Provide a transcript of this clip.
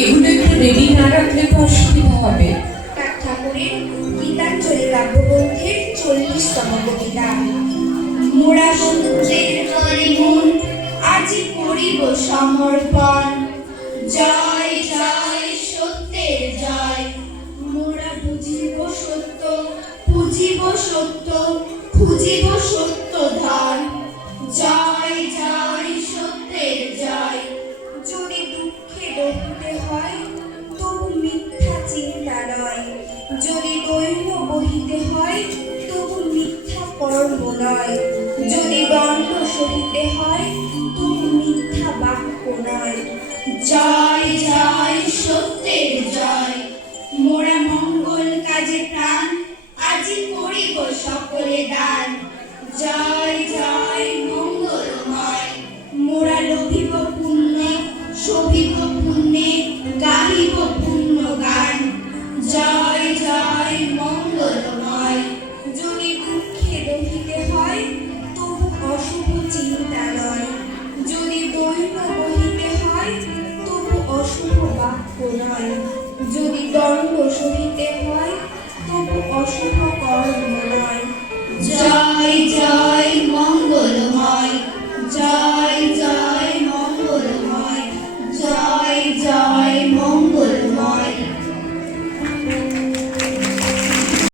এগুলো একটু রেডি না রাখলে তো অসুবিধা হবে। ঠাকুরের গীতাঞ্জলি কাব্যগ্রন্থের 40তম কবিতা। মোরা বন্ধুদের করে মন আজি করিব সমর্পণ, জয় জয় সত্যের জয়। মোরা বুঝিব সত্য, বুঝিব সত্য, খুঁজিব সত্য ধন, জয় জয় সত্যের জয়। যদি দুঃখে ডুবতে হয় তবু মিথ্যা চিন্তা নয়, যদি দৈন্য বহিতে হয় তবু মিথ্যা কর্ম নয়, যদি দণ্ড সহিতে হয় তবু মিথ্যা বাক্য নয়, জয় জয় সত্যের জয়। মোরা মঙ্গল কাজে প্রাণ আজি করিব সকলে দান, জয় জয় মঙ্গলময়। মোরা লোভিব পুণ্যে, শোভিব পুণ্যে, গাহিব পুণ্য গান, জয় জয় মঙ্গলময়। যদি দুঃখে দহিতে হয় তবু অশুভ চিন্তা নয়, যদি দৈন্য বহিতে হয় তবু অশুভ বাক্য নয়, যদি দণ্ড সহিতে হয় তবু অশুভ কর্ম নয়, জয় জয়